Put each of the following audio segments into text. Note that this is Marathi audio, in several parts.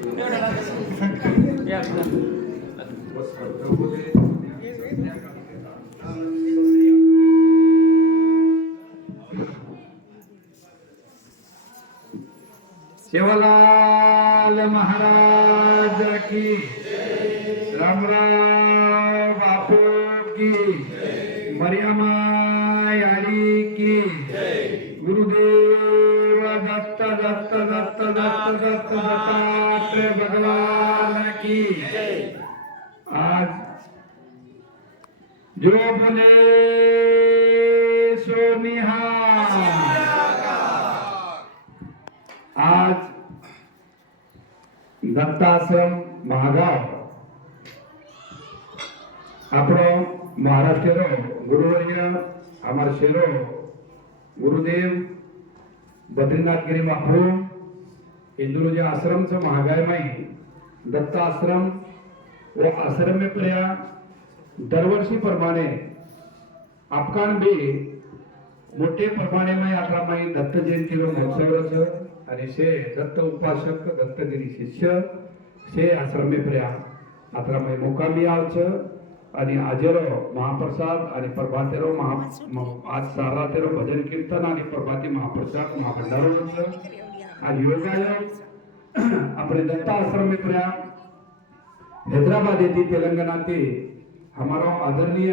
शिवलाल महाराज की। रामराव बापू की। मरियमा यारी की। गुरुदेव दत्त दत्त दत्त दत्त दत्त दत्त ભગવાન કી આજ જો ભલે સોનિહા આજ દત્તાશ્રમ મહાગાવ આપણો મહારાષ્ટ્રનો ગુરુવર્ય, અમારા શેરો, ગુરુદેવ બદ્રીનાથ ગિરી બાપુ जे आश्रमचं महागायमाई दत्त आश्रम व आश्रम प्रिया दरवर्षी प्रमाणे आपकान बी मोठे प्रमाणे मै आता माई दत्त जयंती महोत्सवाचं आणि शे दत्त उपासक दत्तगिरी शिष्य शे आश्रमे प्रिया आता माई मुकामी आवचं आणि आजेरो महाप्रसाद आणि प्रभातेरो महा आज आज सारातेरो भजन कीर्तन आणि प्रभाती महाप्रसाद महाभंडारोचं आज योगायोग. अपने दत्ता आश्रम में प्रया हैदराबाद येथे तेलंगाना ते हमारा आदरणीय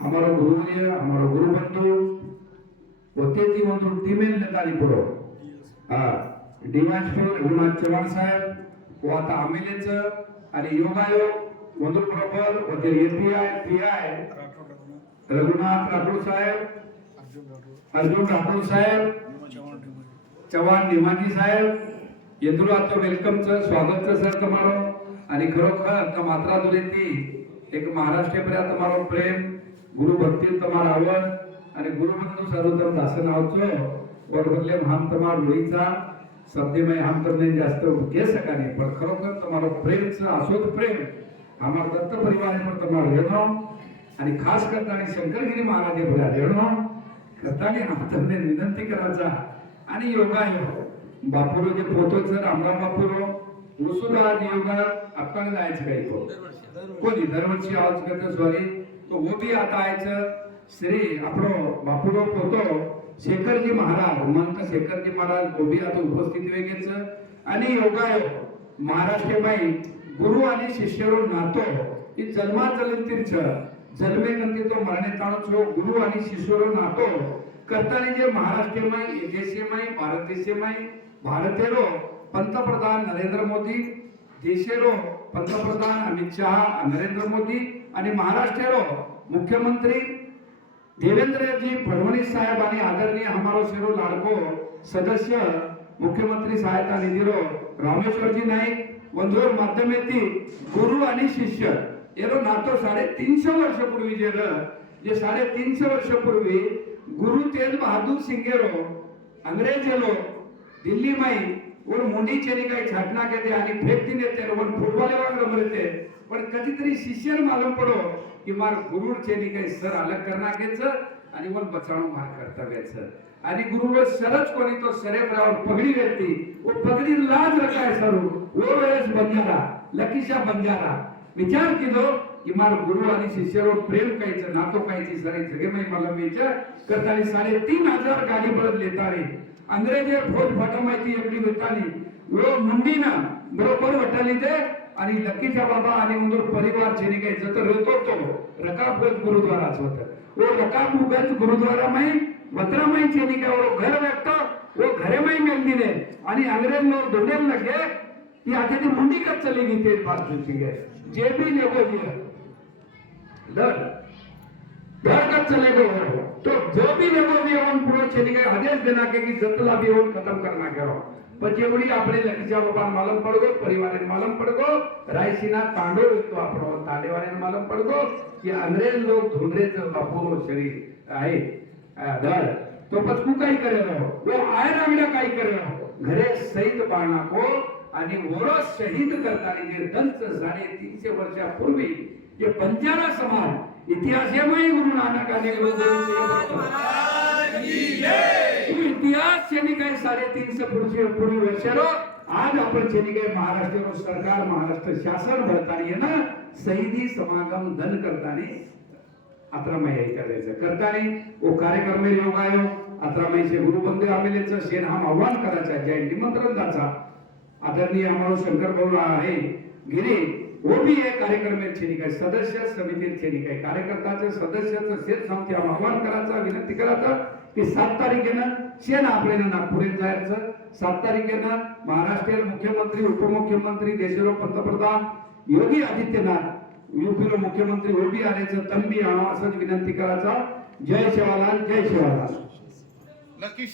हमारा गुरुवर्य हमारा गुरुबंधू होते ती ಒಂದು टीमेल नेतानी पुरो. हा डिवाइसपूर रघुनाथ चव्हाण साहेब व आता आमेलेच आणि योगायोग वंदू बरोबर व ते एपीआय पीआय रघुनाथ राठोड साहेब अर्जुन राठोड साहेब चव्हाण निमाजी साहेब इंदुरू वेलकमचं स्वागतचं सर तुम्हाला. आणि खरोखर आता मात्रा दुरेती एक महाराष्ट्रीयपर्यंत तुम्हाला प्रेम गुरु भक्ती तुम्हाला आवड. आणि गुरु बंधू सर्वोत्तम दास नावचो वडवल्ले महान तुम्हा लोईचा सब्जीमय हम तुमने जास्त घे सका नाही. पण खरोखर तुम्हाला प्रेमचं च असोद प्रेम आम्हाला दत्त परिवार पण तुम्हाला येणं आणि खास करता आणि शंकरगिरी महाराज पुढे येणं करताने आम्हाला विनंती करायचा. आणि योगा बापुरो जे पोतो सर रामराव बापूरो वसुधा योगा आपण जायचं काही कोणी दरवर्षी आवाज करतो सॉरी. तो वो भी आता आयचं. श्री आपलो बापूरो पोतो शेखरजी महाराज मंत शेखरजी महाराज वो भी आता उपस्थित वेगेच आणि योगा महाराष्ट्रबाई गुरु आणि शिष्यरो नातो. ही जन्मा तीर्थ जन्मे नंतर तो मरणे ताणूच गुरु आणि शिष्यरो नातो. करताना जे महाराष्ट्रमय देशमय भारत देशमय भारतेरो पंतप्रधान नरेंद्र मोदी देशेरो पंतप्रधान अमित शहा नरेंद्र मोदी आणि महाराष्ट्रेरो मुख्यमंत्री देवेंद्रजी फडणवीस साहेब आणि आदरणीय हमारो शेरो लाडको सदस्य मुख्यमंत्री सहायता निधीरो रामेश्वरजी नाईक वंधूर माध्यमेती गुरु आणि शिष्य. एरो नातो साडे तीनशे वर्षपूर्वी जे र जे साडे तीनशे वर्षपूर्वी गुरु तेज बहादूर सिंगेरो अंग्रेज येलो दिल्ली माई और मुंडी चेनी काही छाटना घेते आणि फेक दिन येते पण फुटबॉल वांग रमते पण कधीतरी शिष्यर मालूम पडो की मार गुरुड चेनी काही सर अलग करना केच आणि वन बचाव मार कर्तव्याचं आणि गुरुवर सरच कोणी तो सरे रावर पगडी व्यक्ती वो पगडी लाज रखाय सरू वो वेळेस बंजारा लकीशा बंजारा. विचार केलो की गुरु आणि शिष्यावर प्रेम कायचं नातो कायची सारे सगळे माही मला विचार करताना साडे तीन हजार गाडी बळत लेतानी अंग्रेजे फौज फाटा माहिती एवढी वेतानी वो मुंडीना बरोबर वटाली ते आणि लकीचा बाबा आणि मंदूर परिवार छेने काही जत रहतो तो रकाबगंज गुरुद्वाराच होत. ओ रकाबगंज गुरुद्वारा माही वत्रामाई छेने काय वो घर व्यक्त ओ घरे माही मेल दिले आणि अंग्रेज लोग ढूंढेल लगे कि आधी ती मुंडी कब चलेगी तेज बात पूछी गए जे भी लेगो धन धन कच्चा लेबर हो तो जो भी लोगों भी उन पुरोचने का आदेश देना के कि जतला भी उन खत्म करना करो पण जेवढी आपले लखीच्या बाबा मालम पडगो परिवारेन मालम पडगो रायसीना तांडो विकतो आपण तांडेवाल्यान मालम पडगो की अंग्रेज लोक धुंडरेचं बापू शरीर आहे धड तो पचकू काही करे रहो वो आयना बिना काई करे रहो घरे सहित बाणा को आणि ओरा शहीद करताना जे दंत तीनशे वर्षापूर्वी जे बंजारा समाज इतिहासमय गुरु नानकाने इतिहास त्यांनी काय साडेतीनशे पुढचे पूर्वी वर्षालो आज आपण छेनिके महाराष्ट्र सरकार महाराष्ट्र शासन भरताना येणं शहीदी समागम धन करताना अत्रामय करायचं. करताना ओ कार्यक्रम योग आयो अत्रामयचे गुरुबंधू आमेलेचं शेण हा आव्हान करायचा जय निमंत्रण द्याचा आदरणीय हमारो शंकर भाऊ आहे गिरी वो भी एक कार्यक्रम सदस्य समितीचे निकाय आहे कार्यकर्ताचे सदस्याचं शेत सांगते आव्हान करायचा विनंती करायचा की सात तारखेनं शेण आपल्याला नागपुरात जायचं. सात तारखेनं महाराष्ट्रीय मुख्यमंत्री उपमुख्यमंत्री देशाचे पंतप्रधान योगी आदित्यनाथ युपीलो मुख्यमंत्री ओबी आल्याचं तंबी आणावं असंच विनंती करायचा. जय शिवालाल जय शिवालाल. लकी